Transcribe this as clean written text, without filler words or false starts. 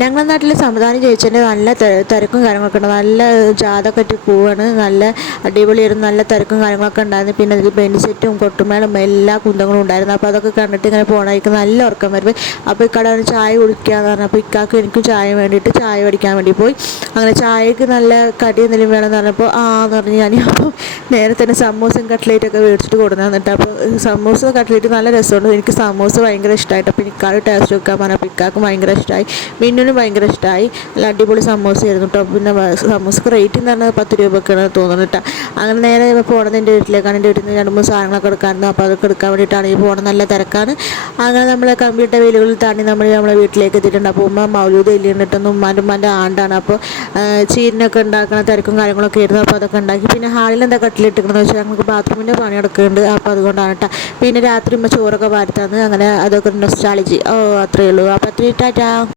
ഞങ്ങളുടെ നാട്ടിൽ സംവിധാനം ചോദിച്ചതിന് നല്ല തിരക്കും കാര്യങ്ങളൊക്കെ ഉണ്ട്. നല്ല ജാഥയൊക്കെ ആയിട്ട് പോവാണ്. നല്ല അടിപൊളിയായിരുന്നു. നല്ല തിരക്കും കാര്യങ്ങളൊക്കെ ഉണ്ടായിരുന്നു. പിന്നെ അതിൽ ബെൻഡ് സെറ്റും കൊട്ടുമേളം എല്ലാ കുന്തങ്ങളും ഉണ്ടായിരുന്നു. അപ്പോൾ അതൊക്കെ കണ്ടിട്ട് ഇങ്ങനെ പോകണമായിരിക്കും. നല്ല ഉറക്കം വരുമ്പോൾ അപ്പോൾ ഇക്കടെ ചായ കുടിക്കുകയെന്ന് പറഞ്ഞപ്പോൾ ഇക്കാക്കും എനിക്കും ചായ വേണ്ടിയിട്ട് ചായ മേടിക്കാൻ വേണ്ടി പോയി. അങ്ങനെ ചായക്ക് നല്ല കടി എന്തെങ്കിലും വേണമെന്ന് പറഞ്ഞപ്പോൾ എന്ന് പറഞ്ഞ് ഞാൻ അപ്പോൾ നേരെ തന്നെ സമൂസയും കട്ട്ലേറ്റൊക്കെ മേടിച്ചിട്ട് കൊടുന്നു തന്നിട്ട്. അപ്പോൾ സമൂസ കട്ട്ലേറ്റ് നല്ല രസമുണ്ട്. എനിക്ക് സമൂസ ഭയങ്കര ഇഷ്ടമായിട്ട് അപ്പോൾ ഇക്കാട് ടേസ്റ്റ് വെക്കാൻ പറഞ്ഞപ്പോൾ ഇക്കാക്കും ഭയങ്കര ഇഷ്ടമായി. മിന്നുനും ഭയങ്കര ഇഷ്ടമായി. നല്ല അടിപൊളി സമൂസയായിരുന്നു കേട്ടോ. പിന്നെ സമൂസക്ക് റേറ്റ് എന്ന് പറഞ്ഞാൽ 10 രൂപയൊക്കെയാണ് തോന്നുന്നു കേട്ടോ. അങ്ങനെ നേരെ പോണത് എൻ്റെ വീട്ടിലേക്കാണ്. എൻ്റെ വീട്ടിൽ നിന്ന് 2-3 സാധനങ്ങളൊക്കെ എടുക്കാറുണ്ട്. അപ്പോൾ അതൊക്കെ എടുക്കാൻ വേണ്ടിയിട്ടാണ് ഈ പോകണം. നല്ല തിരക്കാണ്. അങ്ങനെ നമ്മളെ കമ്പ്യൂട്ടർ വെയിലുകളിൽ താണ്ടി നമ്മളെ വീട്ടിലേക്ക് എത്തിയിട്ടുണ്ട്. അപ്പോൾ ഉമ്മ മൗലൂദ് എല്ലിണ്ടിട്ടൊന്നും ഉമ്മാൻ്റെ ആണ്ടാണ്. അപ്പോൾ ചീരിനൊക്കെ ഉണ്ടാക്കുന്ന തിരക്കും കാര്യങ്ങളൊക്കെ ആയിരുന്നു. അപ്പോൾ അതൊക്കെ ഉണ്ടാക്കി. പിന്നെ ഹാളിൽ എന്താ കട്ടിലിട്ടിരിക്കണമെന്ന് വെച്ചാൽ ഞങ്ങൾക്ക് ബാത്റൂമിൻ്റെ പണി എടുക്കുന്നുണ്ട്. അപ്പോൾ അതുകൊണ്ടാണ് കേട്ടോ. പിന്നെ രാത്രി ഉമ്മ ചോറൊക്കെ വാരി തന്ന് അങ്ങനെ അതൊക്കെ നൊസ്റ്റാൾജി അത്രയേ ഉള്ളൂ. അപ്പോൾ അത്രയും ടാറ്റാ.